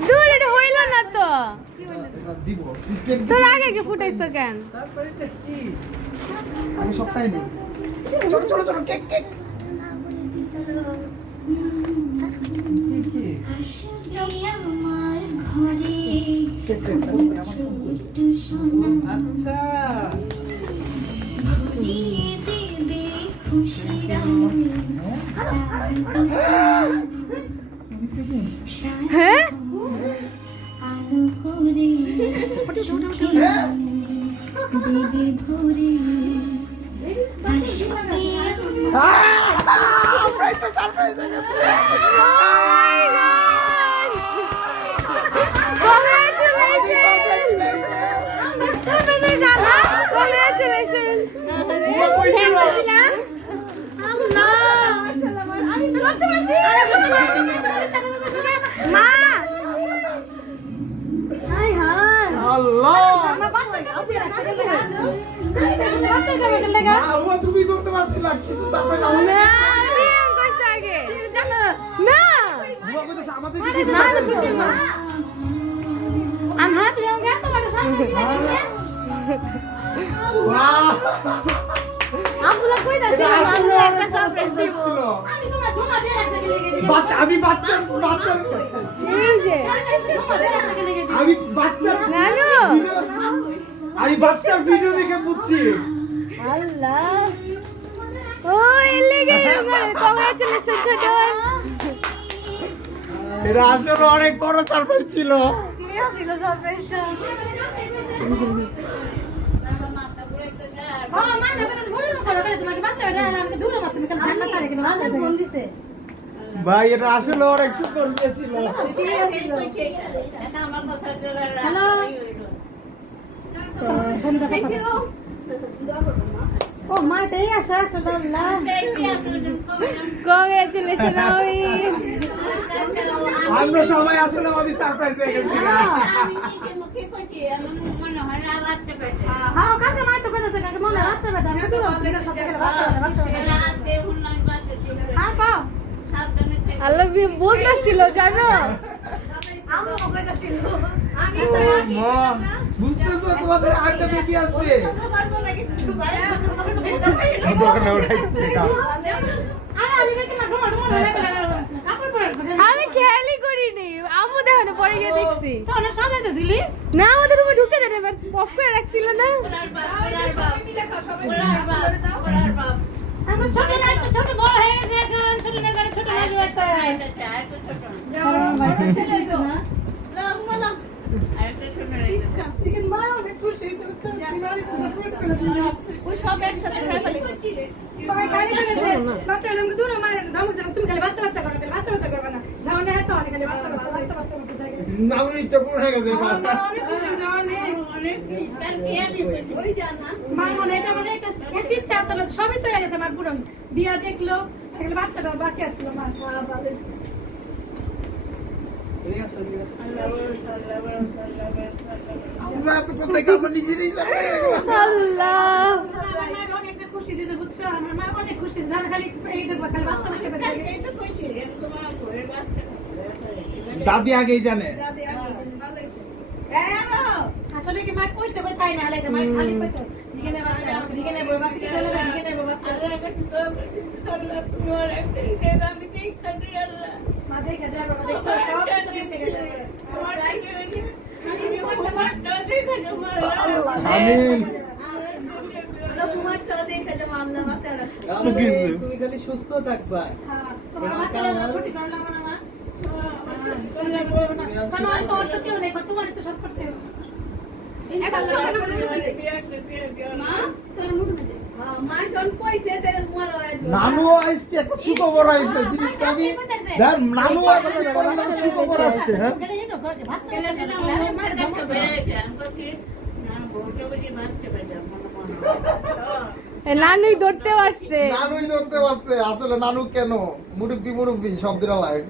দূর এটা হইল না তো দিব তোর আগে কি ফুটাইছো কেন তারপরে কি আগে সবটাই নেই চলো চলো চলো কেক কেক আচ্ছা হ্যাঁ তুমি করতে পারছি না কিছু সারপ্রাইজ আমাদের আমি বাচ্চা আমি বাচ্চার ভিডিও দেখে বুঝছি আল্লাহ ও এলেগে কংগ্রাচুলেশন ছোট এটা আসলে অনেক বড় সারপ্রাইজ ছিল ভাই এটা আসলে অনেক সুন্দর ছিল ও মা তাই আসা সাল্লাল্লাহ কংগ্রাচুলেশন আমরা সবাই আসলে আমাদের সারপ্রাইজ হয়ে গেছি হ্যাঁ কাকে মা তো কইতাছে কাকে মনে বাচ্চা বেটা আমি তো বাচ্চা আল্লাহ বি বলতেছিল জানো আম্মু কইতাছিল আমি তো বুঝতেছো তোমাদের আরেকটা বেবি আসবে দোকানে উঠাইতেছে আমি খেয়ালই করিনি আম্মু দেখো পরে গিয়ে দেখছি না আমাদের রুমে ঢুকে দেন এবার অফ করে রাখছিল না ছোট বড় হয়ে গেছে এখন ছোট না ছোট সব একসাথে সবই তো হয়ে গেছে আমার পুরো বিয়া দেখলো বাচ্চাটা বাকি আসলো মা দাদি আগেই জানে আসলে কি মা কইতে কই তাই না লাগে মা খালি কইতো লিখে নেব বাচ্চা চলে না লিখে নেব বাচ্চা তোমার একটা দে আমি কি খাদি আল্লাহ মা দেখে দে বাবা দেখো সব দিতে গেলে আমার খালি তোমার দেখে দে আমার শামিল তুমি খালি সুস্থ থাকবা তোমার বাচ্চারা ছুটি করলাম না মা কারণ আর তো অর্থ কেউ নেই তোমার তো সব করতে হবে এখন ছোট মা তোর মুখ মে মা যখন কইছে তাহলে তোমার নানু আইছে একটা সুখবর আইছে জিনিসটা আমি দেখ নানু আমাদের বলা সুখবর আসছে হ্যাঁ নানুই ধরতে পারছে আসলে নানু কেন মুরব্বি সব দিন লাইভ